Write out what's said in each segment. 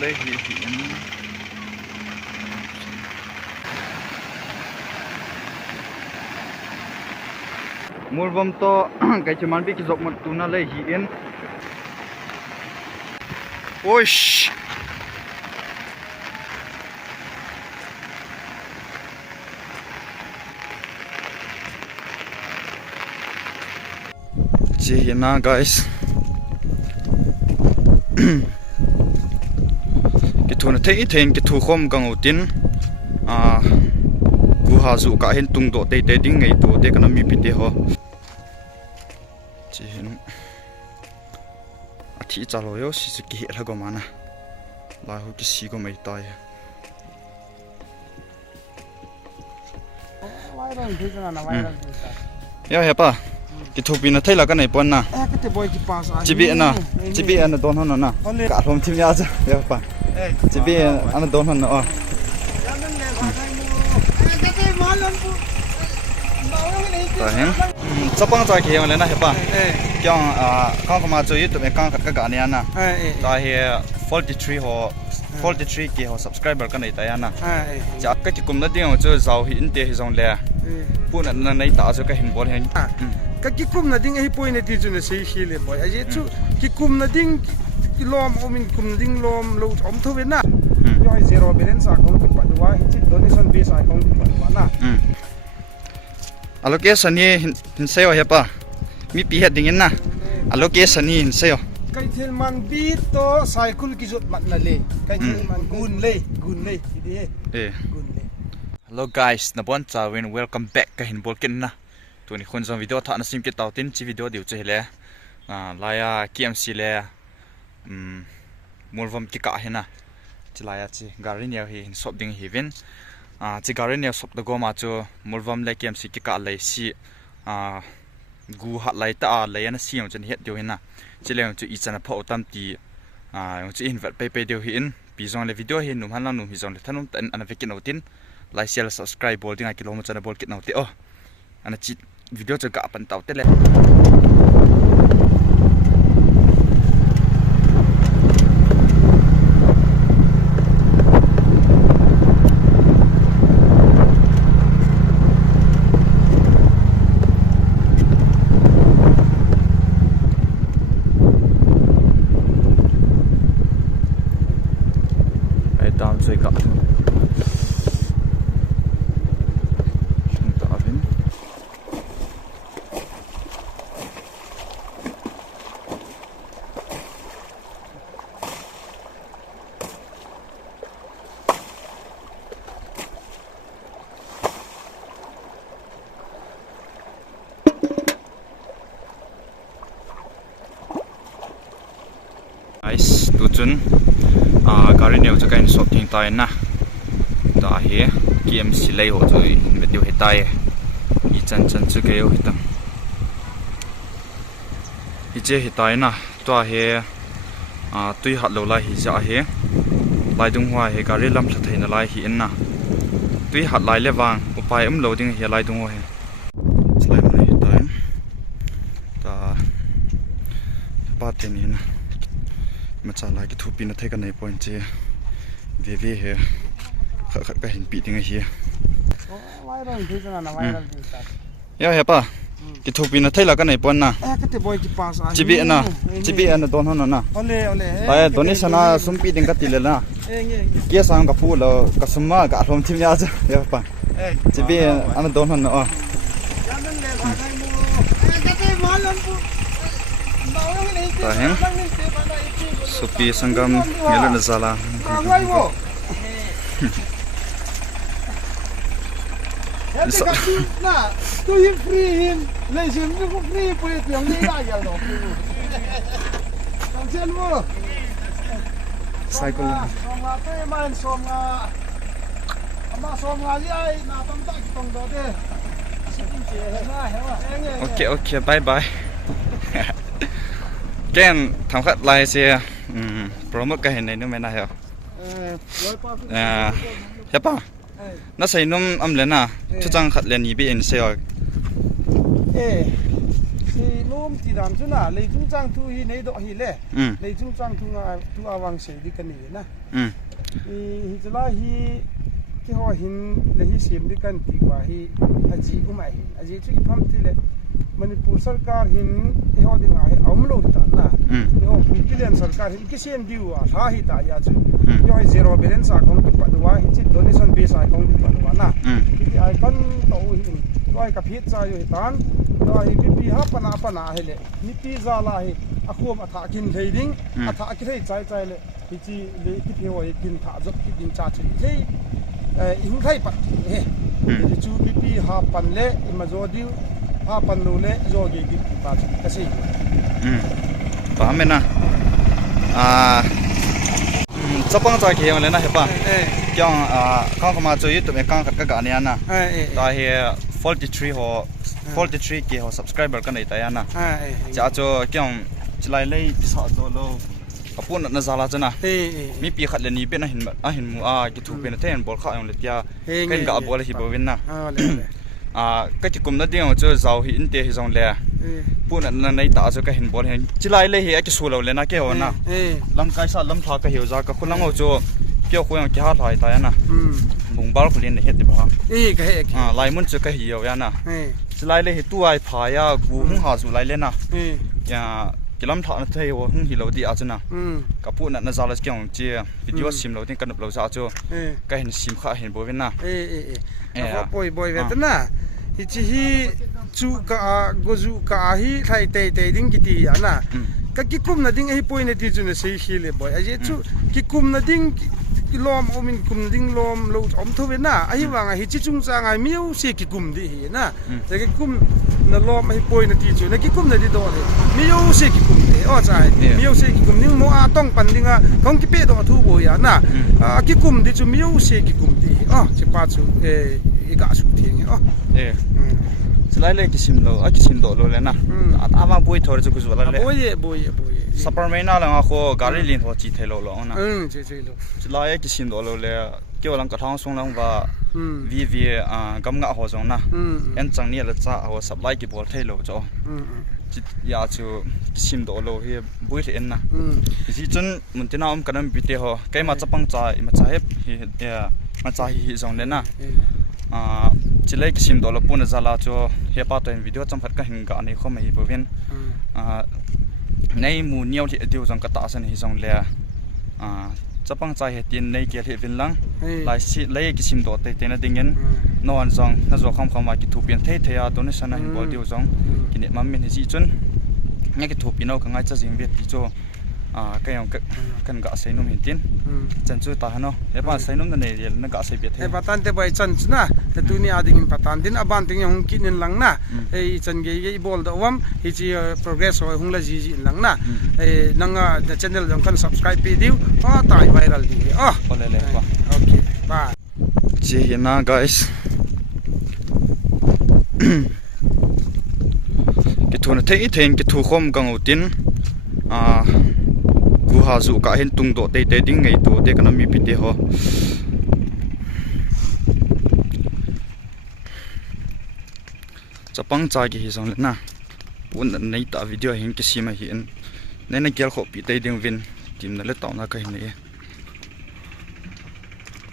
lấy hiện mua vòng to cái chữ man biết cái dọc một tu na lấy hiện ôi chị hiện na guys cái thu này thấy thêm cái thu không càng ưu tiên cú hà dụ cả hiện tung độ tây tây tiếng ngày tổ tây cái nó mi bị tê ho chỉ hiện thị trả lời yo chỉ cái hiện là cái mà na là hồi cái gì có mấy tay ya ya pa cái thu pin nó thấy là cái này pon na chỉ biết anh đón hơn na cả hôm thêm nhau chứ ya pa chỉ biết anh đón hơn nữa đấy sắp băng trái kia mà lên na hết pa kyang con mà chơi tụi mình cái này na tại Faulty Tree kia họ subscriber cái này tại na chả cái cùng nó tiếng cho giàu hiện tiền dòng lẻ buôn là này tạo cho cái hình bóng hình cái cúm là tiếng ấy point này thì chúng nó sẽ khi lên boy, ấy chứ cái cúm là tiếng cái lom, mình cúm là tiếng lom lâu ống thôi na, rồi zero balance account bị bắt đầu, chỉ donation base account bị bắt đầu na. Allocation này hình sao hết pa, mi pi hết dingen na, allocation này hình sao? Cái thiên man bi to cycle cái chút mặt là lệ, cái thiên man gun lệ, cái gì đấy, gun lệ. Hello guys, na bon chawin welcome back cái hình ball kin na. Tụi mình trong video thọ nó sim cái tàu tin chỉ video điều chơi lẽ lại KMC lẽ mua vòng cái cả hết na chỉ lại chỉ garin nhiều thì shop ding heaven chỉ garin nhiều shop đó mà cho mua vòng lại KMC cái cả lại si gu hạt lại ta lại nó si ông chân hết điều hết na chỉ là cho ít chân phao tam ti ông chỉ invert pe điều hiện bị dòng lại video hiện nụm hắn lang nụm bị dòng lại thân nụm tận anh phải cái đầu tiên like share subscribe ball tiếng ai kilo một chân ball cái đầu tiên anh chỉ video cho cả phần tàu tết lên ai tao chơi cả guys, tu chun garin neu cho kain shop thing tai na ta he KMC lei ho choi video he tai i chan chu ke yo hitam i che he tai na to he tui hat lo lai hi ja he lai dung hwa he gari lam thla theina lai hi en na tui hat lai le wang upai loading he lai dung ho he slai ma he tai ta pa te ni na mà trả lại cái thu pin nó thấy cái này point chứ về hè cái hình bị tiếng gì ya ya pa cái thu pin nó thấy là cái này point na chỉ bị anh đón hơn na tại đón ấy sana sum bị tiếng cái tỷ lệ na kia sang cái phu là cái sum mà cái hôm thêm nhau chứ ya pa chỉ bị anh đón hơn nữa tahen sopi sangam ngelo na zala na tu him free him lấy sim nó free pui tiếng đi lại giờ rồi thằng chân vô cycle xong là cái man xong là mà xong là gì ai na tâm tắc tông đó đi ok bye bye Ken thằng khách lại xe promote cái hình này nữa mày nào hiểu hiểu pa nó xây nôm âm lên à cho trang khách lên bị in xe si nom ti dam chu na le chung chang tu hi nei do hi le le chung chang tu awang se di kan ni na hi chula hi ki ho hin le hi sim di kan ti wa hi aji umai hi aji chu pham ti le Manipur sarkar hin ho di nga he amlo ta na ho billion sarkar hin ki sen diu wa ha hi ta ya chu yo hi zero balance account pa wa hi chi donation base account pa wa na ki ai kan to hin to ai ka phit cha yo hi tan to ai pp ha pana hele ni pi za la hi akhom atha kin thei atha ki thei chai le hi chi le ki the wa kin tha jop ki ding cha chi thei hing thai pa he chu pp ha pan le imajo diu ha pan nu le zogi gi pa ka sei pa mena chapang cha ke le na he pa kyang kang ma chu youtube kang khat ka ga ne na ta he 43 ho 43 ke ho subscriber ka nei ta ya na cha cho kyang chlai le sa zo lo apun na zala chana mi pi khat le ni pe na hin mu ki thu pe na ten bol kha yong le tia ken ga bol hi bo win na cái cụm đó tiếng cho giàu hi in hi dòng lẹ, bún anh này ta cho cái hình bol hình, chỉ lại lấy hi cái số lâu lên na cái hồ na, lâm cái sao lâm thà cái hiểu ra cái khuôn lăng cho kêu khuôn cái hát lại tại na, mùng bao khuôn lên hết đi bao, cái lại muốn cho cái hiểu ya na, chỉ lại lấy hi tu ai phá ya, cú hung hà số lại lên na, ya cái lâm thà nó thấy hồ hung hi lâu đi à cho na, cái bún anh ra là cái ông chia video sim lâu tiếng cần lâu ra cho, cái hình sim khác hình bol bên na, boy vậy na. Hi chu ka gozu ka hi thai te ding kiti ana ka ki kum na ding hi point ti chu na sei hi le boy aje chu ki kum na ding lom omin kum ding lom lo om thove na ai wanga hi chi chung cha ngai miu se ki kum di hi na te ki kum na lom hi point ti chu na ki kum na di do le miu se ki kum de o chai miu se ki kum ning mo a tong pan dinga kong ki pe do thu bo ya na ki kum di chu miu se ki kum di chi pa chu ga su thing lại lấy cái sim lo, cái sim đó lo lên na, ama bui thôi chứ cứ vậy là bui super mấy na là ngako gari lin ho chỉ thấy lo lo na, chỉ lo, lại cái sim đó lo là kêu lang cái thang sung lang và vi gam ngã ho giống na, anh chẳng nia là cha ho supply cái bol thấy lo cho, ya chú cái sim đó lo hi bui lên na, cái chân mình tin nào cái nam bị thế ho, cái mà chấp băng trái mà trái hi mà trái hi giống lên na. Chỉ lấy cái sim đó là bún zala cho hiệp bắt đầu video trong phát cái hình ảnh này không mấy bữa viên nay mù nhiều thì điều rằng cái tạ sinh hi dòng lẹ chấp bằng trái tiền nay kia thì viên lăng lại lấy cái sim đó thì tên là tiếng nhân nó ăn dòng nó rồi không mà cái thu tiền thế thì à tôi nói sao này bảo điều dòng cái này mà mình thì gì chân ngay cái thu tiền nào cái ngay cho riêng Việt thì cho cái ông cần gã xây nông hiện tiền chân chui ta hả cái bạn xây nông này thì nó gã xây biệt thế cái bạn thế bây chân na cái tu ni ading patan tin aban tiếng ông kín lăng na cái chân cái ball đó wam cái chỉ progress rồi hung là gì lăng na cái năng channel dòng cần subscribe video tai viral đi okay bye chị na guys cái thu nó thấy cái thu không càng ưu tiên cú hà dụ cả hiện tung độ tê tiếng ngày tổ tê cái nó mi bị tê ho chấp băng trái cái gì xong na buồn này ta video hiện cái gì mà hiện nên nó kéo khổ bị tê tiếng vin tìm nó lấy tàu na cái này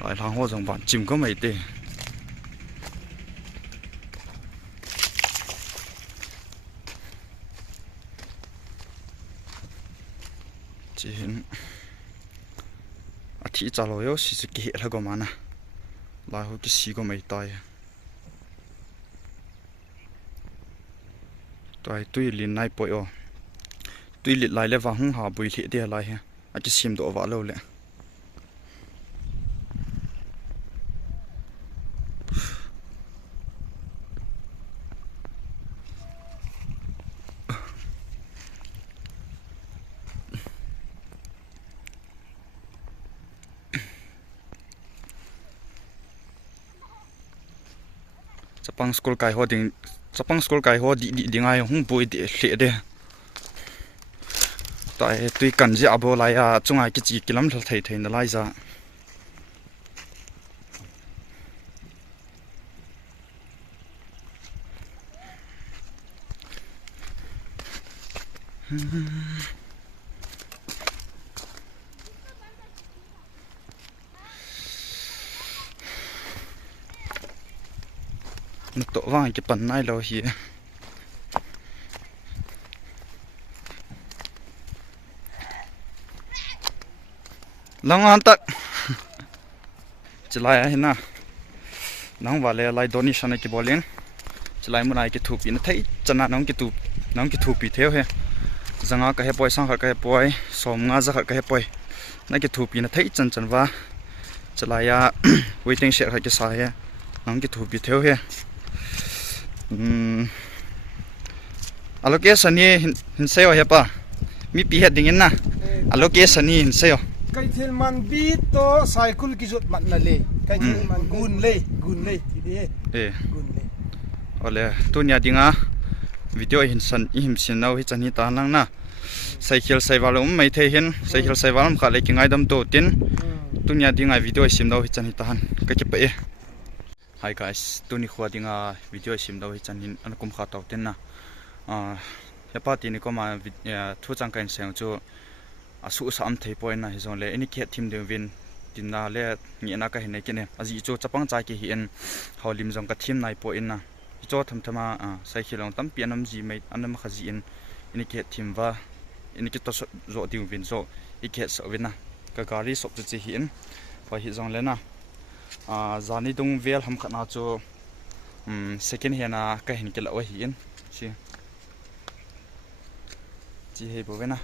lại hàng hoa dòng bạn chìm có mấy tê chỉ hiện thị trả lời yo xí cái là có mà na lại hồi cái xí có mấy tay tôi liền này bội ô tôi liền lại lấy vàng hà bùi thị đi lại ha cái sim độ vả lâu lẹ Japang school kai ho ding Japang school kai ho di dingai hung boi di hle de tai tui kan ji abo lai a chungai ki chi kilam thal thei thei na lai za nó tổ vang cái phần này rồi hi long an tắc chỉ lại hay na nong vào lại donation này cái bowling chỉ lại muốn ai cái thu pi nó thấy chân nong cái thu pi theo he zanga ka he boy sang ka he boy som nga za ka he boy na cái thu pi nó thấy chân va chỉ lại ya waiting share cái sa he nong cái thu pi theo he allocation ni hin seo he pa mi pi het dingin na allocation ni hin seo cái thiên man bi to cycle ki jot man na le cái thiên man gun le thì đi gun le ole tu nya dinga video hin san him sin nau hi chani ta lang na cycle saiwal mai the hin cycle saiwal kha le ki ngai dam to tin tu nya dinga video sim nau hi chani ta han ka ke pe hi guys tu ni khwa dinga video sim nau hi chanin an kum kha taw tin na ya pa ti ni ko ma thu chang kain seng chu asu sam thei point na hi zon le any khet thim de win tin na le ni na ka hinai kine aji cho chapang cha ki hi en holim jong ka thim nai po in na cho tham thama cycle long tam pianam ji mai anam khaji in any khet thim wa any ki to zo di win so i khet so win na ka gari sop chi hi in wa hi zong le na zani dung vel ham khana cho second hand na ka hin ke la wa hi in chi hei bo na